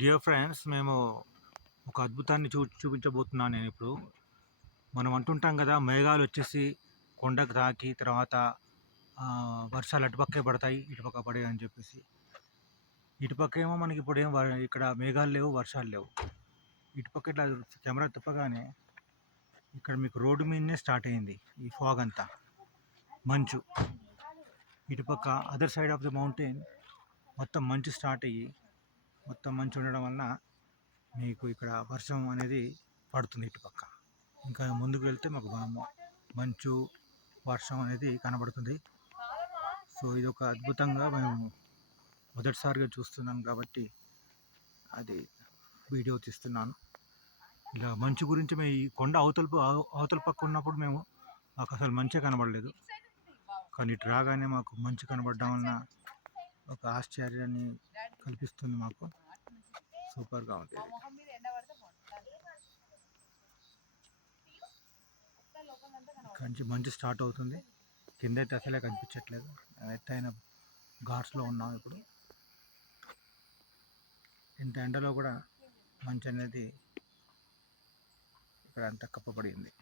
Dear friends, మేము ఒక అద్భుతాన్ని చూపించబోతున్నాను నేను ఇప్పుడు. మనం అంటుంటాం కదా, మేఘాలు వచ్చేసి కొండకు తాకి తర్వాత వర్షాలు అటుపక్కే పడతాయి, ఇటుపక్క పడాయి అని చెప్పేసి. ఇటుపక్క ఏమో మనకి ఇప్పుడు ఇక్కడ మేఘాలు లేవు, వర్షాలు లేవు. ఇటుపక్క ఇట్లా కెమెరా తిప్పగానే ఇక్కడ మీకు రోడ్డు మీదనే స్టార్ట్ అయింది ఈ ఫాగ్ అంతా, మంచు. ఇటుపక్క other side of the mountain మొత్తం మంచు స్టార్ట్ అయ్యి, మొత్తం మంచు ఉండడం వలన మీకు ఇక్కడ వర్షం అనేది పడుతుంది ఇటుపక్క. ఇంకా ముందుకు వెళ్తే మాకు మంచు వర్షం అనేది కనబడుతుంది. సో ఇది ఒక అద్భుతంగా మేము మొదటిసారిగా చూస్తున్నాం కాబట్టి అది వీడియో తీస్తున్నాను. ఇలా మంచు గురించి మేము ఈ కొండ అవతల పక్క ఉన్నప్పుడు మాకు అసలు మంచే కనబడలేదు. కానీ ఇటు రాగానే మాకు మంచు కనబడడం వలన ఒక ఆశ్చర్యాన్ని కల్పిస్తుంది మాకు. సూపర్గా ఉంది. ఇక్కడి నుంచి మంచు స్టార్ట్ అవుతుంది. కింద అయితే అసలే కనిపించట్లేదు. ఎత్తైన ఘాట్స్లో ఉన్నాం ఇప్పుడు. ఇంత ఎండలో కూడా మంచు అనేది ఇక్కడ అంతా కప్పబడింది.